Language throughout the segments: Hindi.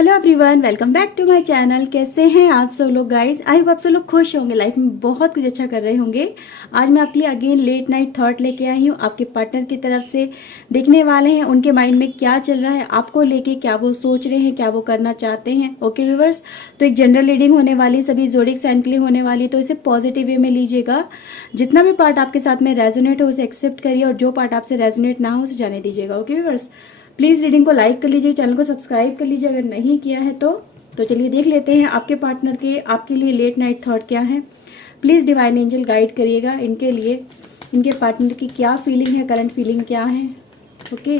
Hello everyone, welcome back to my channel. कैसे हैं आप सब लोग गाइस? आई होप आप सब लोग खुश होंगे, लाइफ में बहुत कुछ अच्छा कर रहे होंगे। आज मैं आपके लिए अगेन लेट नाइट थॉट लेके आई हूँ आपके पार्टनर की तरफ से। देखने वाले हैं उनके माइंड में क्या चल रहा है, आपको लेके क्या वो सोच रहे हैं, क्या वो करना चाहते हैं। ओके व्यूअर्स, तो एक जनरल रीडिंग होने वाली, सभी ज़ोडिएक साइन के लिए होने वाली, तो इसे पॉजिटिव वे में लीजिएगा। जितना भी पार्ट आपके साथ में रेजोनेट हो उसे एक्सेप्ट करिए और जो पार्ट आपसे रेजोनेट ना हो उसे जाने दीजिएगा। ओके व्यूअर्स, प्लीज़ रीडिंग को लाइक कर लीजिए, चैनल को सब्सक्राइब कर लीजिए अगर नहीं किया है तो चलिए देख लेते हैं आपके पार्टनर के आपके लिए लेट नाइट थॉट क्या है। प्लीज़ डिवाइन एंजल गाइड करिएगा इनके लिए, इनके पार्टनर की क्या फीलिंग है, करंट फीलिंग क्या है। ओके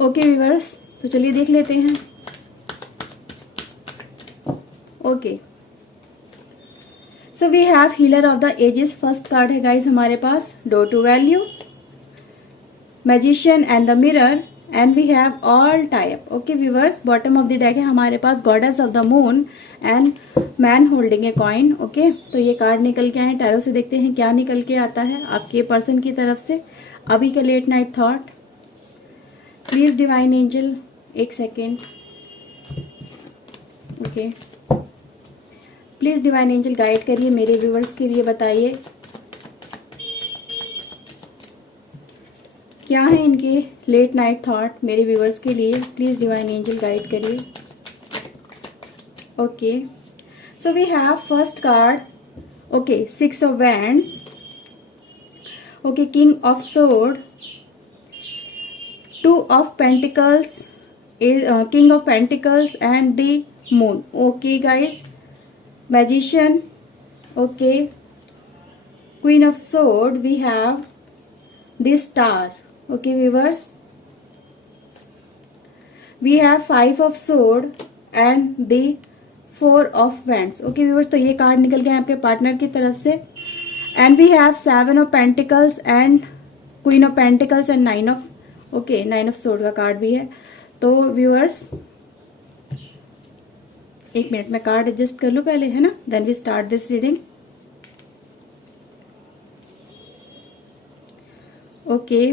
ओके व्यूअर्स, तो चलिए देख लेते हैं। Okay, so we have healer of the ages. First card है गाइज हमारे पास door to value, magician and the mirror, and we have all type. Okay viewers, bottom of the deck है हमारे पास goddess of the moon and man holding a coin. Okay, तो ये कार्ड निकल के आए, टैरो से देखते हैं क्या निकल के आता है आपके पर्सन की तरफ से अभी का late night thought. Please divine angel, एक second. Okay, please divine angel guide करिए मेरे व्यूवर्स के लिए, बताइए क्या है इनके लेट नाइट थॉट मेरे व्यूवर्स के लिए। प्लीज डिवाइन एंजल गाइड करिए। Okay, so we have first card, okay, 6 of wands, okay, king of sword, 2 of pentacles, king of pentacles and the moon. Okay guys, magician, okay, queen of sword, we have the star. Okay viewers, we have 5 of sword and the 4 of wands. Okay viewers, तो ये कार्ड निकल गए आपके पार्टनर की तरफ से। and we have 7 of pentacles and queen of pentacles and 9 of okay 9 of sword का कार्ड भी है। तो viewers, एक मिनट में कार्ड एडजस्ट कर लूँ पहले, है ना, then we start this reading. Okay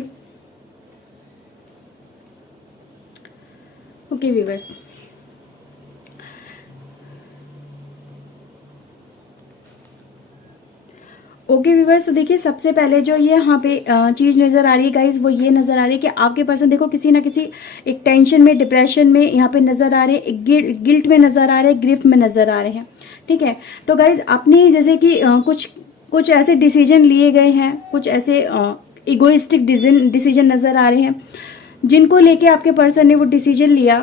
okay viewers, okay viewers, तो देखिए सबसे पहले जो ये यहाँ पे चीज़ नज़र आ रही है गाइज, वो ये नज़र आ रही है कि आपके पर्सन देखो किसी ना किसी एक टेंशन में, डिप्रेशन में यहाँ पे नज़र आ रहे हैं, एक गिल्ट में नज़र आ रहे हैं, ग्रिफ में नज़र आ रहे हैं। ठीक है, तो गाइज अपनी जैसे कि कुछ ऐसे डिसीजन लिए गए हैं, कुछ ऐसे इगोइस्टिक डिसीजन नज़र आ रहे हैं जिनको लेके आपके पर्सन ने वो डिसीजन लिया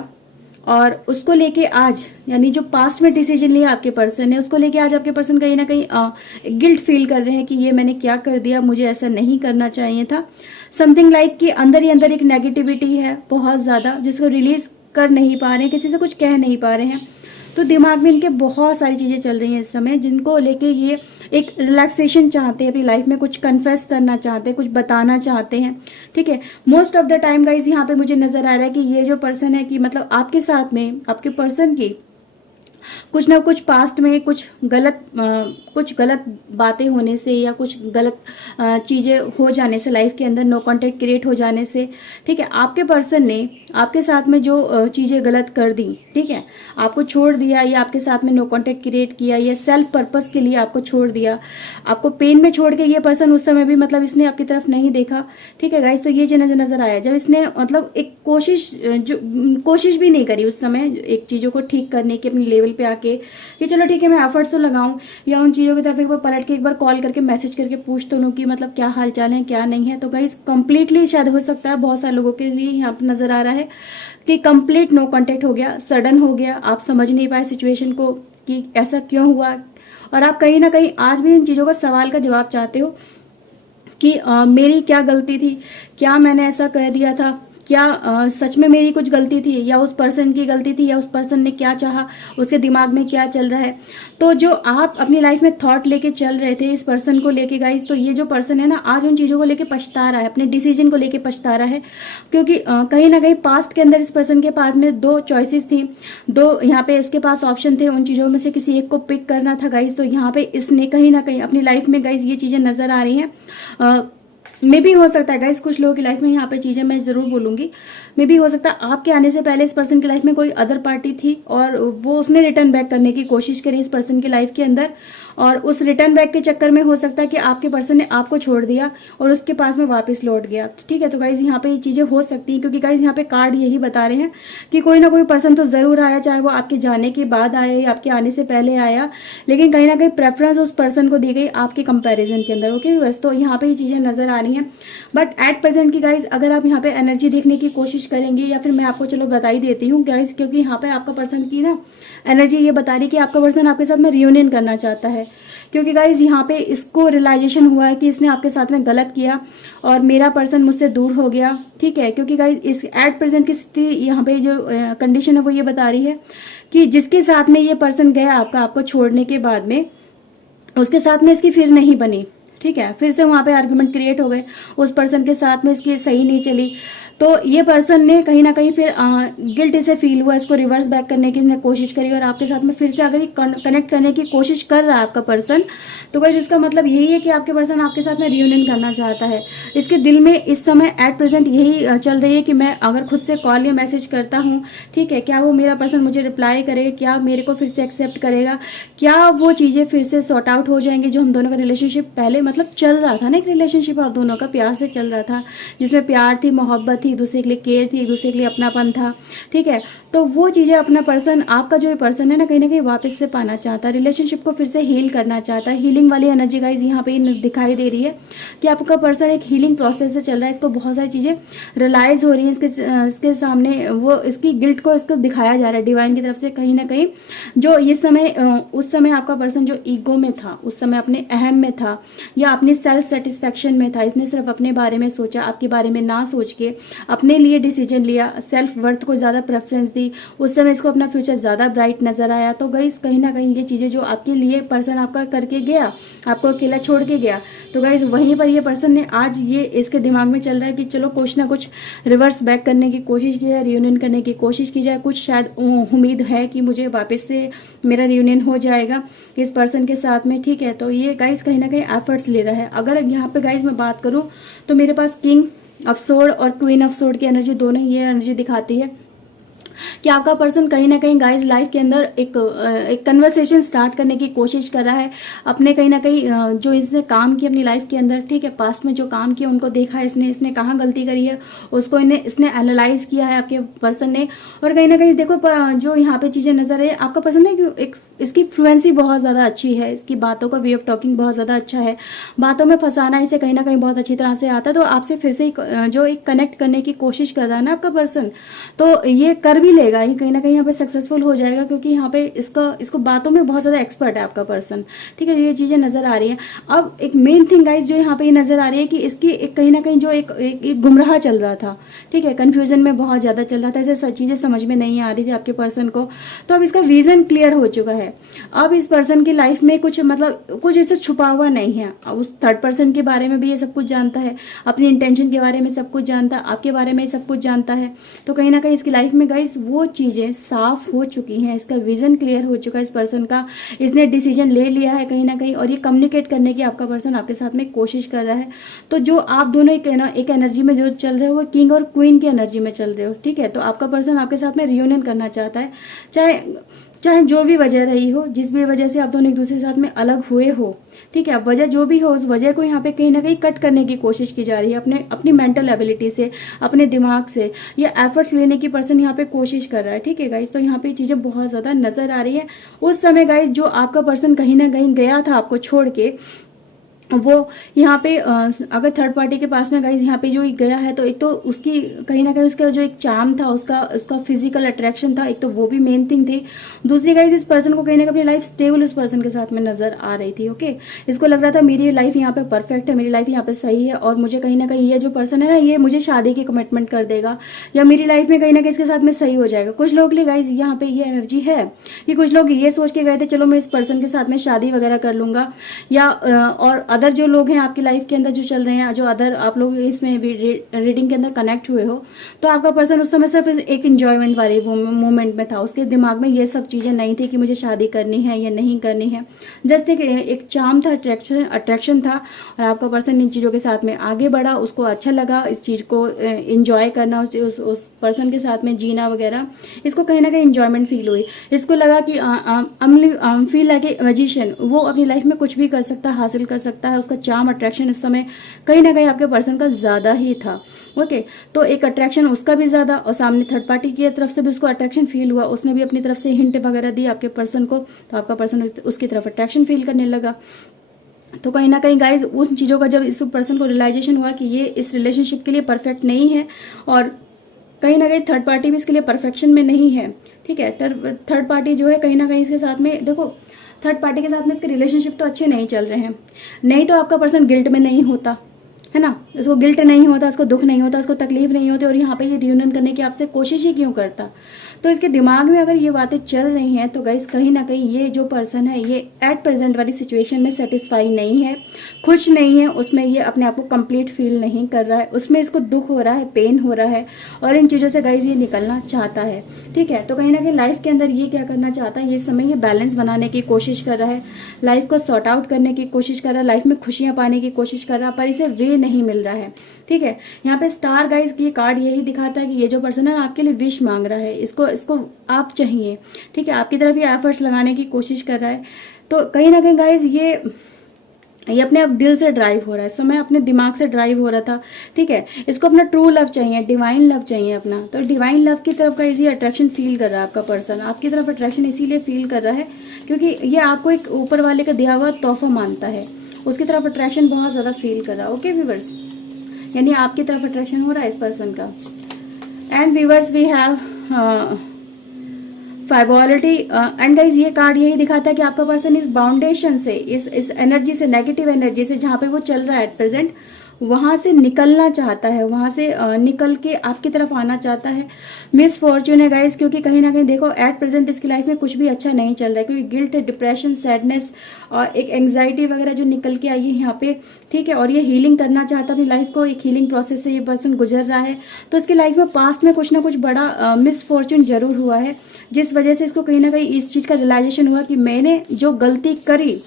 और उसको लेके आज, यानी जो पास्ट में डिसीजन लिया आपके पर्सन ने, उसको लेके आज आपके पर्सन कहीं ना कहीं गिल्ट फील कर रहे हैं कि ये मैंने क्या कर दिया, मुझे ऐसा नहीं करना चाहिए था। समथिंग लाइक कि अंदर ही अंदर एक नेगेटिविटी है बहुत ज़्यादा, जिसको रिलीज कर नहीं पा रहे हैं, किसी से कुछ कह नहीं पा रहे हैं। तो दिमाग में इनके बहुत सारी चीज़ें चल रही हैं इस समय, जिनको लेके ये एक रिलैक्सेशन चाहते हैं अपनी लाइफ में, कुछ कन्फेस करना चाहते हैं, कुछ बताना चाहते हैं। ठीक है, most of the time guys यहाँ पे मुझे नज़र आ रहा है कि ये जो पर्सन है कि मतलब आपके साथ में आपके पर्सन की कुछ ना कुछ पास्ट में कुछ गलत बातें होने से या कुछ गलत चीज़ें हो जाने से, लाइफ के अंदर नो कांटेक्ट क्रिएट हो जाने से, ठीक है, आपके पर्सन ने आपके साथ में जो चीज़ें गलत कर दी, ठीक है, आपको छोड़ दिया या आपके साथ में नो कांटेक्ट क्रिएट किया या सेल्फ पर्पस के लिए आपको छोड़ दिया, आपको पेन में छोड़ के ये पर्सन उस समय भी मतलब इसने आपकी तरफ नहीं देखा। ठीक है गाइस, तो ये चीज़ नज़र आया जब इसने मतलब एक कोशिश भी नहीं करी उस समय एक चीज़ों को ठीक करने की अपने लेवल पे आके कि चलो ठीक है मैं एफर्ट्स तो लगाऊं, या उन चीज़ों की तरफ एक बार पलट के एक बार कॉल करके मैसेज करके पूछ तो लूँ कि मतलब क्या हाल चाल है क्या नहीं है। तो गाइस कंप्लीटली शायद हो सकता है बहुत सारे लोगों के लिए यहाँ पर नज़र आ रहा है कि कंप्लीट नो कांटेक्ट हो गया, सडन हो गया, आप समझ नहीं पाए सिचुएशन को कि ऐसा क्यों हुआ, और आप कहीं ना कहीं आज भी इन चीज़ों का सवाल का जवाब चाहते हो कि मेरी क्या गलती थी, क्या मैंने ऐसा कह दिया था, क्या सच में मेरी कुछ गलती थी या उस पर्सन की गलती थी, या उस पर्सन ने क्या चाहा, उसके दिमाग में क्या चल रहा है। तो जो आप अपनी लाइफ में थॉट लेके चल रहे थे इस पर्सन को लेके गाइस, तो ये जो पर्सन है ना आज उन चीज़ों को लेके पछता रहा है, अपने डिसीजन को लेके पछता रहा है, क्योंकि कहीं ना कहीं पास्ट के अंदर इस पर्सन के पास में 2 चॉइसेस थी, 2 यहाँ पे इसके पास ऑप्शन थे, उन चीज़ों में से किसी एक को पिक करना था गाइस। तो यहाँ पे इसने कहीं ना कहीं अपनी लाइफ में गाइस ये चीज़ें नज़र आ रही हैं मे भी हो सकता है गाइस कुछ लोगों की लाइफ में, यहाँ पे चीज़ें मैं ज़रूर बोलूँगी, मे भी हो सकता है आपके आने से पहले इस पर्सन की लाइफ में कोई अदर पार्टी थी और वो उसने रिटर्न बैक करने की कोशिश करी इस पर्सन की लाइफ के अंदर, और उस रिटर्न बैक के चक्कर में हो सकता है कि आपके पर्सन ने आपको छोड़ दिया और उसके पास में वापस लौट गया। ठीक है, तो गाइज यहाँ पे ये चीज़ें हो सकती हैं, क्योंकि गाइज यहाँ पे कार्ड यही बता रहे हैं कि कोई ना कोई पर्सन तो ज़रूर आया, चाहे वो आपके जाने के बाद आया या आपके आने से पहले आया, लेकिन कहीं ना कहीं प्रेफरेंस उस पर्सन को दी गई आपके कंपैरिजन के अंदर। ओके बस, तो यहाँ पे ये चीज़ें नज़र आ रही हैं। बट एट प्रेजेंट की गाइज अगर आप यहाँ पे एनर्जी देखने की कोशिश करेंगे, या फिर मैं आपको चलो बता ही देती हूँ गाइज, क्योंकि यहाँ पे आपका पर्सन की ना एनर्जी ये बता रही है कि आपका पर्सन आपके साथ में रियूनियन करना चाहता है, क्योंकि गाइज यहाँ पे इसको रियलाइजेशन हुआ है कि इसने आपके साथ में गलत किया और मेरा पर्सन मुझसे दूर हो गया। ठीक है, क्योंकि गाइज इस एट प्रेजेंट की स्थिति यहाँ पे जो कंडीशन है वो ये बता रही है कि जिसके साथ में ये पर्सन गया आपको छोड़ने के बाद में, उसके साथ में इसकी फिर नहीं बनी। ठीक है, फिर से वहाँ पे आर्गुमेंट क्रिएट हो गए, उस पर्सन के साथ में इसकी सही नहीं चली, तो ये पर्सन ने कहीं ना कहीं फिर गिल्ट इसे फील हुआ, इसको रिवर्स बैक करने की इसने कोशिश करी और आपके साथ में फिर से अगर ये कनेक्ट करने की कोशिश कर रहा है आपका पर्सन, तो गाइस इसका मतलब यही है कि आपके पर्सन आपके साथ में रियूनियन करना चाहता है। इसके दिल में इस समय एट प्रेजेंट यही चल रही है कि मैं अगर खुद से कॉल या मैसेज करता हूँ, ठीक है, क्या वो मेरा पर्सन मुझे रिप्लाई करे, क्या मेरे को फिर से एक्सेप्ट करेगा, क्या वो चीज़ें फिर से सॉर्ट आउट हो जाएंगी जो हम दोनों का रिलेशनशिप पहले मतलब चल रहा था ना, एक रिलेशनशिप आप दोनों का प्यार से चल रहा था, जिसमें प्यार थी, मोहब्बत थी, एक दूसरे के लिए केयर थी, एक दूसरे के लिए अपनापन था। ठीक है, तो वो चीज़ें अपना पर्सन, आपका जो पर्सन है ना, कहीं ना कहीं वापस से पाना चाहता है, रिलेशनशिप को फिर से हील करना चाहता है। हीलिंग वाली एनर्जी गाइज यहाँ पे दिखाई दे रही है कि आपका पर्सन एक हीलिंग प्रोसेस से चल रहा है, इसको बहुत सारी चीज़ें रियलाइज हो रही है, इसके सामने वो इसकी गिल्ट को इसको दिखाया जा रहा है डिवाइन की तरफ से। कहीं ना कहीं जो इस समय उस समय आपका पर्सन जो ईगो में था, उस समय अपने अहम में था या अपनी सेल्फ सेटिस्फेक्शन में था, इसने सिर्फ अपने बारे में सोचा, आपके बारे में ना सोच के अपने लिए डिसीजन लिया, सेल्फ वर्थ को ज़्यादा प्रेफरेंस दी, उस समय इसको अपना फ्यूचर ज़्यादा ब्राइट नज़र आया। तो गाइस कहीं ना कहीं ये चीज़ें जो आपके लिए पर्सन आपका करके गया, आपको अकेला छोड़ के गया, तो गाइस वहीं पर ये पर्सन ने आज ये इसके दिमाग में चल रहा है कि चलो कुछ ना कुछ रिवर्स बैक करने की कोशिश की जाए, रियूनियन करने की कोशिश की जाए, कुछ शायद उम्मीद है कि मुझे वापस से मेरा रियूनियन हो जाएगा इस पर्सन के साथ में। ठीक है, तो ये गाइस कहीं ना कहीं एफर्ट्स ले रहा है। अगर यहाँ पे गाइस मैं बात करूँ तो मेरे पास किंग ऑफ सोर्ड और क्वीन ऑफ सोर्ड की एनर्जी, दोनों ही ये एनर्जी दिखाती है कि आपका पर्सन कहीं ना कहीं गाइज लाइफ के अंदर एक कन्वर्सेशन स्टार्ट करने की कोशिश कर रहा है। अपने कहीं ना कहीं जो इसने काम किया अपनी लाइफ के अंदर, ठीक है, पास्ट में जो काम किया उनको देखा है इसने कहाँ गलती करी है उसको इसने एनालाइज किया है आपके पर्सन ने। और कहीं ना कहीं देखो जो यहाँ पे चीज़ें नजर है, आपका पर्सन है एक इसकी फ्लुएंसी बहुत ज़्यादा अच्छी है, इसकी बातों का वे ऑफ टॉकिंग बहुत ज़्यादा अच्छा है, बातों में फंसाना इसे कहीं ना कहीं बहुत अच्छी तरह से आता है। तो आपसे फिर से जो एक कनेक्ट करने की कोशिश कर रहा है ना आपका पर्सन, तो ये कर भी लेगा, ये कहीं ना कहीं यहाँ पे सक्सेसफुल हो जाएगा, क्योंकि यहाँ पे इसको बातों में बहुत ज़्यादा एक्सपर्ट है आपका पर्सन। ठीक है, ये चीज़ें नज़र आ रही हैं। अब एक मेन थिंग गाइज जो यहाँ पे ये नज़र आ रही है कि इसकी एक कहीं ना कहीं जो एक गुमराह चल रहा था, ठीक है, कन्फ्यूजन में बहुत ज़्यादा चल रहा था, ऐसे चीज़ें समझ में नहीं आ रही थी आपके पर्सन को। तो अब इसका विजन क्लियर हो चुका है। अब इस पर्सन की लाइफ में कुछ मतलब कुछ ऐसे छुपा हुआ नहीं है। अब उस थर्ड पर्सन के बारे में भी ये सब कुछ जानता है, अपनी इंटेंशन के बारे में सब कुछ जानता है, आपके बारे में सब कुछ जानता है। तो कहीं ना कहीं इसकी लाइफ में गाइस वो चीज़ें साफ हो चुकी हैं, इसका विजन क्लियर हो चुका है इस पर्सन का, इसने डिसीजन ले लिया है कहीं ना कहीं, और ये कम्युनिकेट करने की आपका पर्सन आपके साथ में कोशिश कर रहा है। तो जो आप दोनों एक एनर्जी में जो चल रहे हो वो किंग और क्वीन की एनर्जी में चल रहे हो। ठीक है, तो आपका पर्सन आपके साथ में रियूनियन करना चाहता है, चाहे जो भी वजह रही हो, जिस भी वजह से आप दोनों एक दूसरे के साथ में अलग हुए हो। ठीक है, अब वजह जो भी हो उस वजह को यहाँ पे कहीं ना कहीं कट करने की कोशिश की जा रही है, अपनी मेंटल एबिलिटी से, अपने दिमाग से, या एफर्ट्स लेने की पर्सन यहाँ पे कोशिश कर रहा है। ठीक है गाइज, तो यहाँ पे चीज़ें बहुत ज़्यादा नज़र आ रही है। उस समय गाइज जो आपका पर्सन कहीं ना कहीं गया था आपको छोड़ के, वो यहाँ पे अगर थर्ड पार्टी के पास में गाइज यहाँ पे जो गया है, तो एक तो उसकी कहीं ना कहीं उसका जो एक चार्म था, उसका फिजिकल अट्रैक्शन था, एक तो वो भी मेन थिंग थी। दूसरी गाइज इस पर्सन को कहीं ना कहीं अपनी लाइफ स्टेबल उस पर्सन के साथ में नजर आ रही थी। ओके, इसको लग रहा था मेरी लाइफ यहाँ पे परफेक्ट है, मेरी लाइफ यहाँ पे सही है, और मुझे कहीं ना कहीं ये जो पर्सन है ना, ये मुझे शादी की कमिटमेंट कर देगा, या मेरी लाइफ में कहीं ना कहीं इसके साथ में सही हो जाएगा। कुछ लोग के लिए गाइज यहाँ पे ये एनर्जी है कि कुछ लोग ये सोच के गए थे चलो मैं इस पर्सन के साथ में शादी वगैरह कर लूंगा, या और अदर जो लोग हैं आपकी लाइफ के अंदर जो चल रहे हैं, जो अदर आप लोग इसमें रीडिंग के अंदर कनेक्ट हुए हो, तो आपका पर्सन उस समय सिर्फ एक इंजॉयमेंट वाली मोमेंट में था। उसके दिमाग में ये सब चीज़ें नहीं थी कि मुझे शादी करनी है या नहीं करनी है। जस्ट एक चार्म था, अट्रैक्शन था, और आपका पर्सन इन चीज़ों के साथ में आगे बढ़ा। उसको अच्छा लगा इस चीज़ को इंजॉय करना, उस पर्सन के साथ में जीना वगैरह। इसको कहीं ना कहीं इंजॉयमेंट फील हुई। इसको लगा कि फील लाइक ए मैजिशियन, वो अपनी लाइफ में कुछ भी कर सकता है, हासिल कर सकता है। उसका चार्म अट्रैक्शन उस समय कहीं ना कहीं आपके पर्सन का ज़्यादा ही था। ओके, तो एक अट्रैक्शन उसका भी ज़्यादा, और सामने थर्ड पार्टी की तरफ से भी उसको अट्रैक्शन फील हुआ। उसने भी अपनी तरफ से हिंट वगैरह दी आपके पर्सन को, तो आपका पर्सन उसकी तरफ अट्रैक्शन फील करने लगा। तो कहीं ना कहीं गाइज उन चीज़ों का जब इस पर्सन को रियलाइजेशन हुआ कि ये इस रिलेशनशिप के लिए परफेक्ट नहीं है, और कहीं ना कहीं थर्ड पार्टी भी इसके लिए परफेक्शन में नहीं है, ठीक है। थर्ड पार्टी जो है कहीं ना कहीं इसके साथ में, देखो थर्ड पार्टी के साथ में इसके रिलेशनशिप तो अच्छे नहीं चल रहे हैं। नहीं तो आपका पर्सन गिल्ट में नहीं होता, है ना, इसको गिल्ट नहीं होता, इसको दुख नहीं होता, इसको तकलीफ नहीं होती, और यहाँ पे ये रियूनियन करने की आपसे कोशिश ही क्यों करता। तो इसके दिमाग में अगर ये बातें चल रही हैं तो गाइस कहीं ना कहीं ये जो पर्सन है ये एट प्रेजेंट वाली सिचुएशन में सेटिस्फाई नहीं है, खुश नहीं है, उसमें ये अपने आप को कंप्लीट फील नहीं कर रहा है, उसमें इसको दुख हो रहा है, पेन हो रहा है, और इन चीज़ों से गाइस ये निकलना चाहता है, ठीक है। तो कहीं ना कहीं लाइफ के अंदर ये क्या करना चाहता है, ये समय ये बैलेंस बनाने की कोशिश कर रहा है, लाइफ को सॉर्ट आउट करने की कोशिश कर रहा है, लाइफ में खुशियाँ पाने की कोशिश कर रहा है, पर इसे वे नहीं मिल रहा है, ठीक है। यहाँ पे स्टार गाइस की कार्ड यही दिखाता है कि ये जो पर्सन है आपके लिए विश मांग रहा है, इसको आप चाहिए, ठीक है, आपकी तरफ ये एफर्ट्स लगाने की कोशिश कर रहा है। तो कहीं ना कहीं गाइस ये अपने आप दिल से ड्राइव हो रहा है, समय अपने दिमाग से ड्राइव हो रहा था, ठीक है। इसको अपना ट्रू लव चाहिए, डिवाइन लव चाहिए अपना। तो डिवाइन लव की तरफ का इसी अट्रैक्शन फील कर रहा है आपका पर्सन, आपकी तरफ अट्रैक्शन इसीलिए फील कर रहा है क्योंकि ये आपको एक ऊपर वाले का दिया हुआ तोहफा मानता है, उसकी तरफ अट्रैक्शन बहुत ज़्यादा फील कर रहा है। ओके व्यूवर्स, यानी आपकी तरफ अट्रैक्शन हो रहा है इस पर्सन का। एंड व्यूवर्स वी हैव फाइबोलिटी एंड गाइज ये कार्ड यही दिखाता है कि आपका पर्सन इस बाउंडेशन से, इस एनर्जी से, नेगेटिव एनर्जी से जहाँ पे वो चल रहा है एट प्रेजेंट, वहाँ से निकलना चाहता है, वहाँ से निकल के आपकी तरफ आना चाहता है। मिस फॉर्च्यून है गाइज, क्योंकि कहीं ना कहीं देखो एट प्रेजेंट इसकी लाइफ में कुछ भी अच्छा नहीं चल रहा है, क्योंकि गिल्ट, डिप्रेशन, सैडनेस और एक एंग्जाइटी वगैरह जो निकल के आई है यहाँ पे, ठीक है। और ये हीलिंग करना चाहता है अपनी लाइफ को, एक हीलिंग प्रोसेस से ये पर्सन गुजर रहा है। तो इसकी लाइफ में पास्ट में कुछ ना कुछ बड़ा मिस फॉर्च्यून जरूर हुआ है, जिस वजह से इसको कहीं ना कहीं इस चीज़ का रियलाइजेशन हुआ कि मैंने जो गलती करी,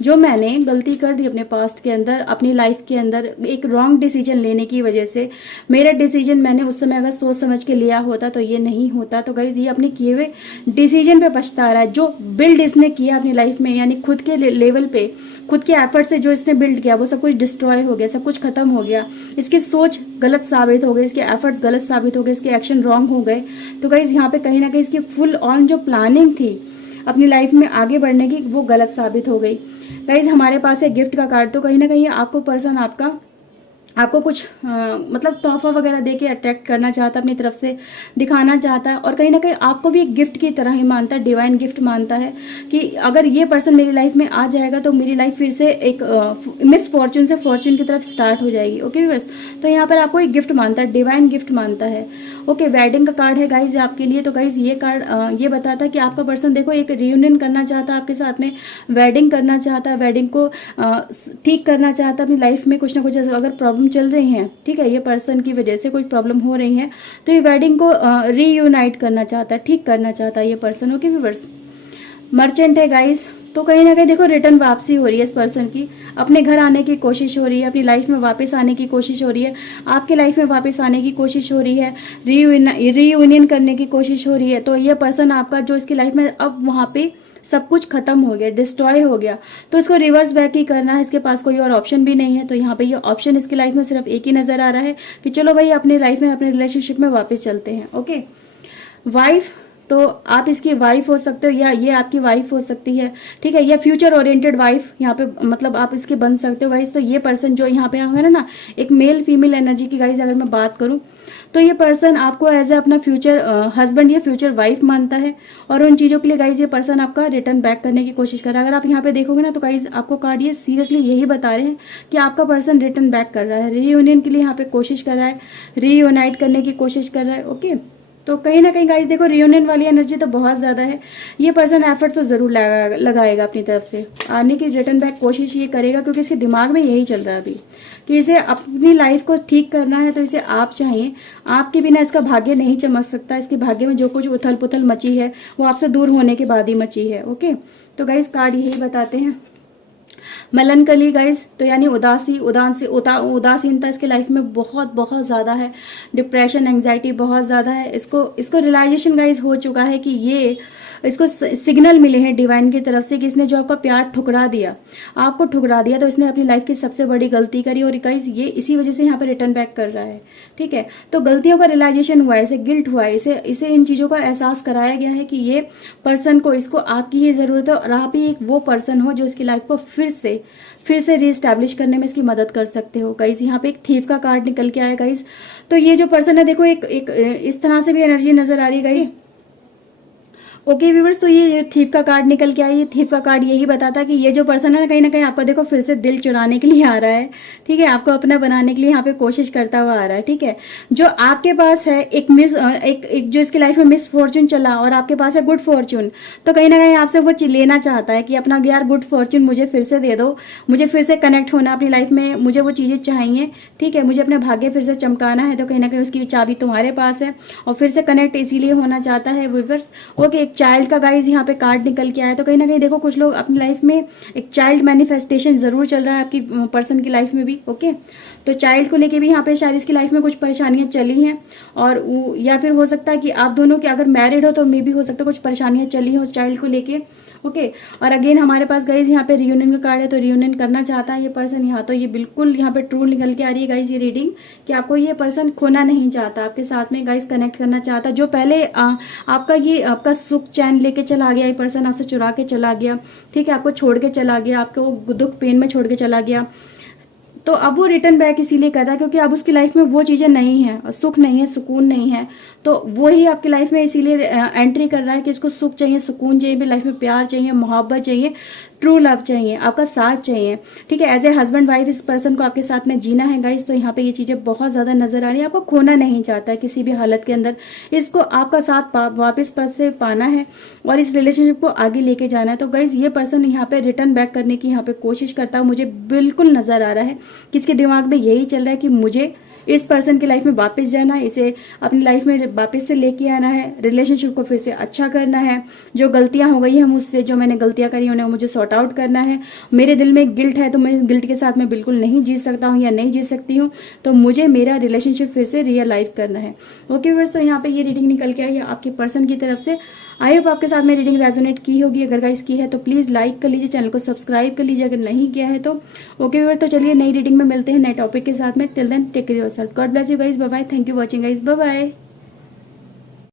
जो मैंने गलती कर दी अपने पास्ट के अंदर, अपनी लाइफ के अंदर एक रॉन्ग डिसीजन लेने की वजह से, मेरा डिसीजन मैंने उस समय अगर सोच समझ के लिया होता तो ये नहीं होता। तो गाइस ये अपने किए हुए डिसीजन पे पछता रहा है, जो बिल्ड इसने किया अपनी लाइफ में, यानी खुद के लेवल पे, खुद के एफर्ट से जो इसने बिल्ड किया वो सब कुछ डिस्ट्रॉय हो गया, सब कुछ खत्म हो गया। इसकी सोच गलत साबित हो गई, इसके एफर्ट्स गलत साबित हो गए, इसके एक्शन रॉन्ग हो गए। तो गाइस यहाँ पे कहीं ना कहीं इसकी फुल ऑन जो प्लानिंग थी अपनी लाइफ में आगे बढ़ने की, वो गलत साबित हो गई। गाइज हमारे पास है गिफ्ट का कार्ड। तो कहीं ना कहीं आपको पर्सन आपको कुछ मतलब तोहफा वगैरह दे के अट्रैक्ट करना चाहता है, अपनी तरफ से दिखाना चाहता है, और कहीं ना कहीं आपको भी एक गिफ्ट की तरह ही मानता है, डिवाइन गिफ्ट मानता है कि अगर ये पर्सन मेरी लाइफ में आ जाएगा तो मेरी लाइफ फिर से एक मिस फॉर्च्यून से फॉर्च्यून की तरफ स्टार्ट हो जाएगी। ओके व्यूअर्स, तो यहाँ पर आपको एक गिफ्ट मानता है, डिवाइन गिफ्ट मानता है। ओके, वेडिंग का कार्ड है गाइज आपके लिए। तो गाइज ये कार्ड ये बताता है कि आपका पर्सन देखो एक रियूनियन करना चाहता है आपके साथ में, वेडिंग करना चाहता है, वेडिंग को ठीक करना चाहता है अपनी लाइफ में। कुछ ना कुछ अगर प्रॉब्लम चल रही है, ठीक है, ये पर्सन की वजह से कोई प्रॉब्लम हो रही है, तो ये वेडिंग को रीयूनाइट करना चाहता है, ठीक करना चाहता है ये पर्सन। ओके व्यूअर्स, मर्चेंट है गाइज। तो कहीं ना कहीं देखो रिटर्न वापसी हो रही है इस पर्सन की, अपने घर आने की कोशिश हो रही है, अपनी लाइफ में वापस आने की कोशिश हो रही है, आपके लाइफ में वापस आने की कोशिश हो रही है, रीयूनियन करने की कोशिश हो रही है। तो ये पर्सन आपका जो इसकी लाइफ में अब वहाँ पे सब कुछ खत्म हो गया, डिस्ट्रॉय हो गया, तो इसको रिवर्स बैक ही करना है, इसके पास कोई और ऑप्शन भी नहीं है। तो यहाँ पे ये ऑप्शन इसकी लाइफ में सिर्फ एक ही नजर आ रहा है कि चलो भाई अपनी लाइफ में, अपने रिलेशनशिप में वापस चलते हैं। ओके, वाइफ, तो आप इसकी वाइफ हो सकते हो या ये आपकी वाइफ हो सकती है, ठीक है, या फ्यूचर ओरिएंटेड वाइफ यहाँ पे मतलब आप इसके बन सकते हो गाइज। तो ये पर्सन जो यहाँ पे है ना, एक मेल फीमेल एनर्जी की गाइज अगर मैं बात करूँ तो ये पर्सन आपको एज ए अपना फ्यूचर हस्बैंड या फ्यूचर वाइफ मानता है, और उन चीज़ों के लिए गाइज ये पर्सन आपका रिटर्न बैक करने की कोशिश कर रहा है। अगर आप यहाँ पे देखोगे ना तो गाइज आपको कार्ड ये सीरियसली यही बता रहे हैं कि आपका पर्सन रिटर्न बैक कर रहा है, रीयूनियन के लिए यहाँ पे कोशिश कर रहा है, रीयूनाइट करने की कोशिश कर रहा है। ओके, तो कहीं ना कहीं गाइस देखो रियूनियन वाली एनर्जी तो बहुत ज़्यादा है। ये पर्सन एफर्ट तो ज़रूर लगाएगा अपनी तरफ से, आने की रिटर्न बैक कोशिश ये करेगा, क्योंकि इसके दिमाग में यही चल रहा है अभी कि इसे अपनी लाइफ को ठीक करना है। तो इसे आप चाहिए, आपके बिना इसका भाग्य नहीं चमक सकता। इसके भाग्य में जो कुछ उथल पुथल मची है वो आपसे दूर होने के बाद ही मची है। ओके, तो गाइस कार्ड यही बताते हैं। मेलनकली गाइस, तो यानी उदासीनता इसके लाइफ में बहुत बहुत ज़्यादा है। डिप्रेशन, एंग्जाइटी बहुत ज़्यादा है। इसको रियलाइजेशन गाइस हो चुका है कि ये इसको सिग्नल मिले हैं डिवाइन की तरफ से कि इसने जो आपका प्यार ठुकरा दिया, आपको ठुकरा दिया, तो इसने अपनी लाइफ की सबसे बड़ी गलती करी और गाइस ये इसी वजह से यहाँ पर रिटर्न बैक कर रहा है। ठीक है, तो गलतियों का रियलाइजेशन हुआ है, इसे गिल्ट हुआ है, इसे इन चीज़ों का एहसास कराया गया है कि ये पर्सन को, इसको आपकी ही ज़रूरत है और आप ही एक वो पर्सन हो जो इसकी लाइफ को फिर से रीस्टैब्लिश करने में इसकी मदद कर सकते हो। गाइस यहाँ पे एक थीफ का कार्ड निकल के आया गाइस। तो ये जो पर्सन है देखो एक इस तरह से भी एनर्जी नजर आ रही है गाइस। ओके व्यूवर्स, तो ये थीफ का कार्ड निकल के आई। ये थीफ का कार्ड यही बताता है कि ये जो पर्सन है ना कहीं आपका देखो फिर से दिल चुराने के लिए आ रहा है। ठीक है, आपको अपना बनाने के लिए यहाँ पे कोशिश करता हुआ आ रहा है। ठीक है, जो आपके पास है एक जो इसकी लाइफ में मिस फॉर्चून चला और आपके पास है गुड फॉर्चून, तो कहीं ना कहीं आपसे वो लेना चाहता है कि अपना यार गुड फॉर्चून मुझे फिर से दे दो, मुझे फिर से कनेक्ट होना अपनी लाइफ में, मुझे वो चीज़ें चाहिए। ठीक है, मुझे अपने भाग्य फिर से चमकाना है। तो कहीं ना कहीं उसकी चाबी तुम्हारे पास है और फिर से कनेक्ट इसीलिए होना चाहता है व्यूवर्स। ओके, चाइल्ड का गाइस यहाँ पे कार्ड निकल के आया। तो कहीं ना कहीं देखो कुछ लोग अपनी लाइफ में एक चाइल्ड मैनिफेस्टेशन जरूर चल रहा है आपकी पर्सन की लाइफ में भी। ओके, तो चाइल्ड को लेके भी यहाँ पे शायद इसकी लाइफ में कुछ परेशानियां चली हैं और या फिर हो सकता है कि आप दोनों के अगर मैरिड हो तो मे भी हो सकता है कुछ परेशानियां चली हो उस चाइल्ड को लेके। ओके, और अगेन हमारे पास गाइज यहाँ पे रियूनियन का कार्ड है, तो रियूनियन करना चाहता है ये पर्सन यहाँ। तो ये बिल्कुल यहाँ पे ट्रू निकल के आ रही है गाइज ये रीडिंग कि आपको ये पर्सन खोना नहीं चाहता, आपके साथ में गाइज कनेक्ट करना चाहता। जो पहले आपका सुख चैन लेके चला गया, ये पर्सन आपसे चुरा के चला गया। ठीक है, आपको छोड़ के चला गया, आपको वो दुख पेन में छोड़ के चला गया, तो अब वो रिटर्न बैक इसीलिए कर रहा है क्योंकि अब उसकी लाइफ में वो चीज़ें नहीं है, सुख नहीं है, सुकून नहीं है। तो वही आपकी लाइफ में इसीलिए एंट्री कर रहा है कि उसको सुख चाहिए, सुकून चाहिए, लाइफ में प्यार चाहिए, मोहब्बत चाहिए, ट्रू लव चाहिए, आपका साथ चाहिए। ठीक है, एज ए हस्बैंड वाइफ इस पर्सन को आपके साथ में जीना है गाइस। तो यहाँ पे ये चीज़ें बहुत ज़्यादा नजर आ रही है। आपको खोना नहीं चाहता है किसी भी हालत के अंदर, इसको आपका साथ वापस से पाना है और इस रिलेशनशिप को आगे लेके जाना है। तो गाइस ये पर्सन यहाँ पे रिटर्न बैक करने की यहाँ पे कोशिश करता है, मुझे बिल्कुल नजर आ रहा है कि इसके दिमाग में यही चल रहा है कि मुझे इस पर्सन की लाइफ में वापस जाना है, इसे अपनी लाइफ में वापस से लेके आना है, रिलेशनशिप को फिर से अच्छा करना है। जो गलतियां हो गई हैं मुझसे, जो मैंने गलतियां करी उन्हें मुझे सॉर्ट आउट करना है। मेरे दिल में गिल्ट है तो मैं गिल्ट के साथ मैं बिल्कुल नहीं जी सकता हूँ या नहीं जी सकती हूँ, तो मुझे मेरा रिलेशनशिप फिर से रियलाइव करना है। ओके व्यूअर्स, तो यहाँ पे ये रीडिंग निकल के आई है आपके पर्सन की तरफ से। आई होप आपके साथ में रीडिंग रेजोनेट की होगी। अगर गाइस की है तो प्लीज़ लाइक कर लीजिए, चैनल को सब्सक्राइब कर लीजिए अगर नहीं किया है तो। ओके व्यूअर्स, तो चलिए नई रीडिंग में मिलते हैं नए टॉपिक के साथ में। Till then take care yourself, God bless you guys, bye bye, thank you watching guys, bye bye.